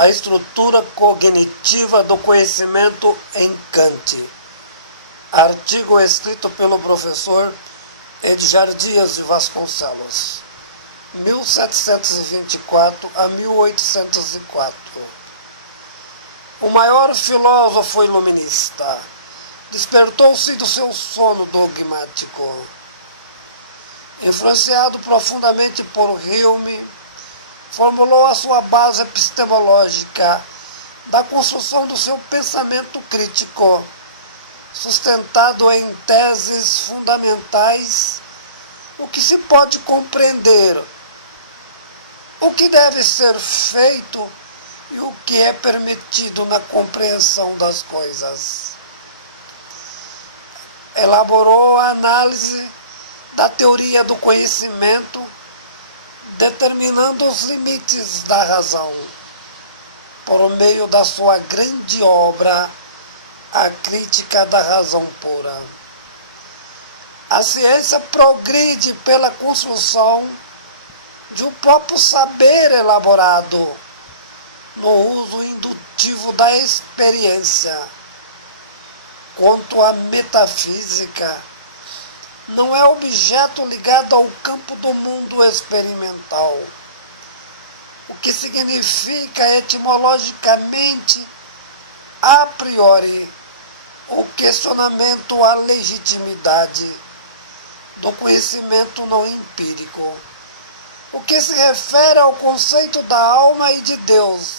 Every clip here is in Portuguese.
A estrutura cognitiva do conhecimento em Kant. Artigo escrito pelo professor Edgar Dias de Vasconcelos, 1724 a 1804. O maior filósofo iluminista despertou-se do seu sono dogmático. Influenciado profundamente por Hume, formulou a sua base epistemológica da construção do seu pensamento crítico, sustentado em teses fundamentais, o que se pode compreender, o que deve ser feito e o que é permitido na compreensão das coisas. Elaborou a análise da teoria do conhecimento, determinando os limites da razão, por meio da sua grande obra, A Crítica da Razão Pura. A ciência progride pela construção de um próprio saber elaborado, no uso indutivo da experiência. Quanto à metafísica, não é objeto ligado ao campo do mundo experimental, o que significa etimologicamente, a priori, o questionamento à legitimidade do conhecimento não empírico, o que se refere ao conceito da alma e de Deus,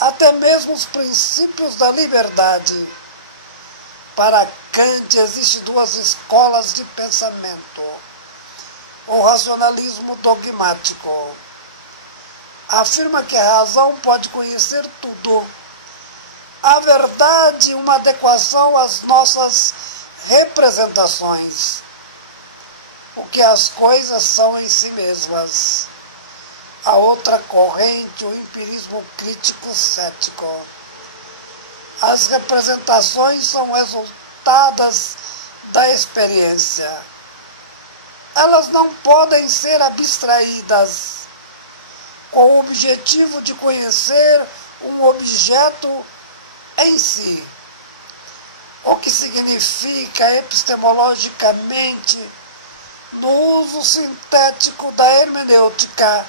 até mesmo os princípios da liberdade. Para Kant existem duas escolas de pensamento: o racionalismo dogmático afirma que a razão pode conhecer tudo, a verdade uma adequação às nossas representações, o que as coisas são em si mesmas. A outra corrente, o empirismo crítico cético. As representações são resultadas da experiência. Elas não podem ser abstraídas com o objetivo de conhecer um objeto em si, o que significa epistemologicamente, no uso sintético da hermenêutica,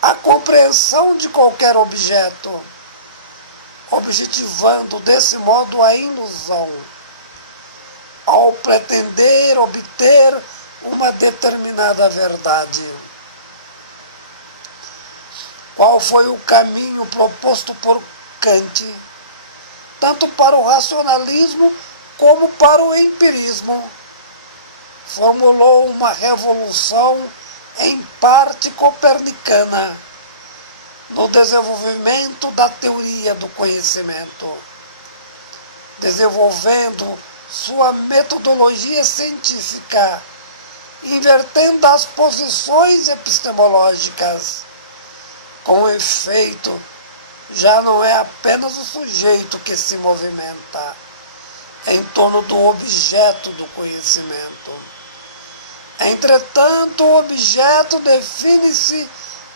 a compreensão de qualquer objeto, objetivando desse modo a ilusão, ao pretender obter uma determinada verdade. Qual foi o caminho proposto por Kant, tanto para o racionalismo como para o empirismo? Formulou uma revolução em parte copernicana no desenvolvimento da teoria do conhecimento, desenvolvendo sua metodologia científica, invertendo as posições epistemológicas. Com efeito, já não é apenas o sujeito que se movimenta em torno do objeto do conhecimento. Entretanto, o objeto define-se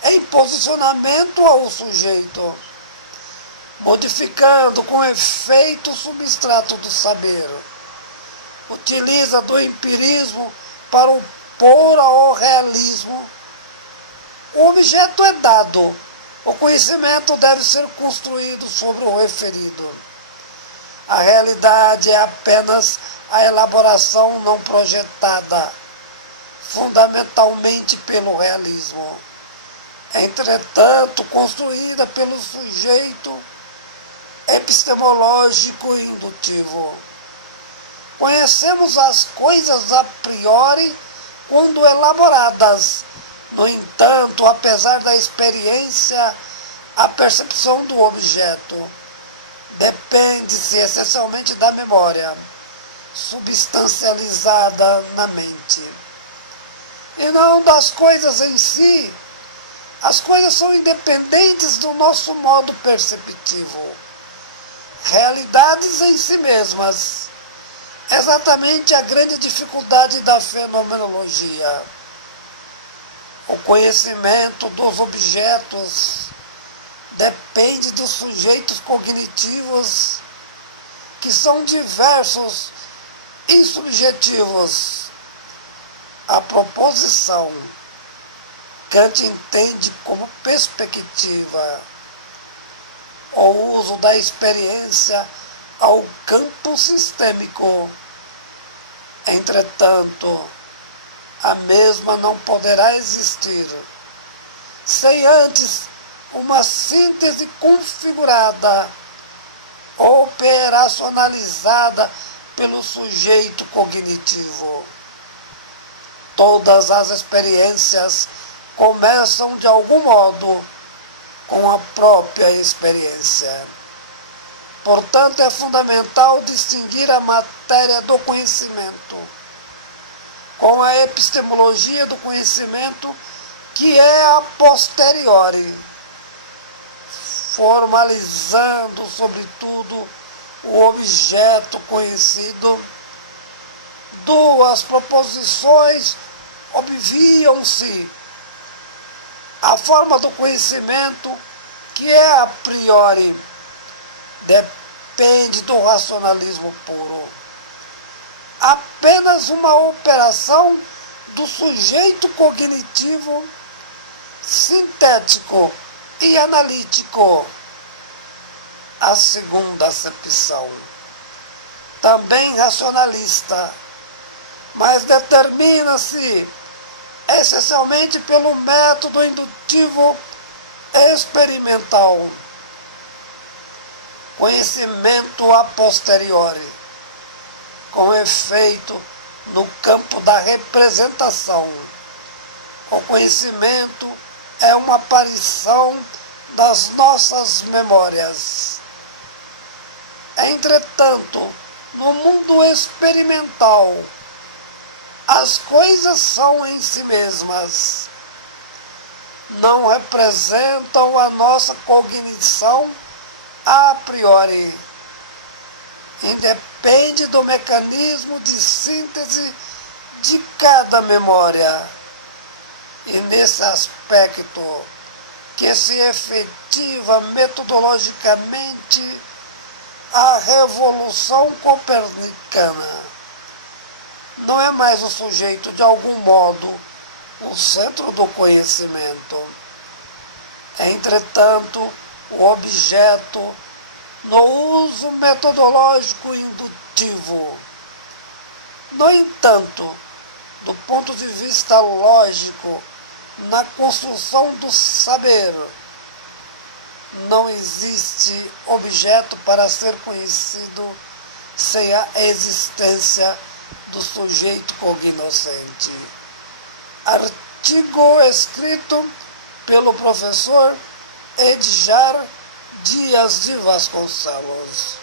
em posicionamento ao sujeito, modificando com efeito o substrato do saber. Utiliza do empirismo para opor ao realismo. O objeto é dado, o conhecimento deve ser construído sobre o referido. A realidade é apenas a elaboração não projetada, fundamentalmente pelo realismo, entretanto construída pelo sujeito epistemológico e indutivo. Conhecemos as coisas a priori quando elaboradas. No entanto, apesar da experiência, a percepção do objeto depende-se essencialmente da memória, substancializada na mente, e não das coisas em si. As coisas são independentes do nosso modo perceptivo, realidades em si mesmas. Exatamente a grande dificuldade da fenomenologia. O conhecimento dos objetos depende dos sujeitos cognitivos, que são diversos e subjetivos. A proposição Kant entende como perspectiva o uso da experiência ao campo sistêmico. Entretanto, a mesma não poderá existir sem antes uma síntese configurada, operacionalizada pelo sujeito cognitivo. Todas as experiências começam de algum modo com a própria experiência. Portanto, é fundamental distinguir a matéria do conhecimento com a epistemologia do conhecimento, que é a posteriori, formalizando, sobretudo, o objeto conhecido. Duas proposições obviam-se: a forma do conhecimento, que é a priori, depende do racionalismo puro. Apenas uma operação do sujeito cognitivo, sintético e analítico. A segunda acepção, também racionalista, mas determina-se essencialmente pelo método indutivo experimental. Conhecimento a posteriori, com efeito no campo da representação. O conhecimento é uma aparição das nossas memórias. Entretanto, no mundo experimental, as coisas são em si mesmas. Não representam a nossa cognição a priori. Independe do mecanismo de síntese de cada memória. E nesse aspecto que se efetiva metodologicamente a revolução copernicana. Não é mais o sujeito, de algum modo, o centro do conhecimento. Entretanto, o objeto, no uso metodológico indutivo. No entanto, do ponto de vista lógico, na construção do saber, não existe objeto para ser conhecido sem a existência do sujeito cognoscente. Artigo escrito pelo professor Edjar Dias de Vasconcelos.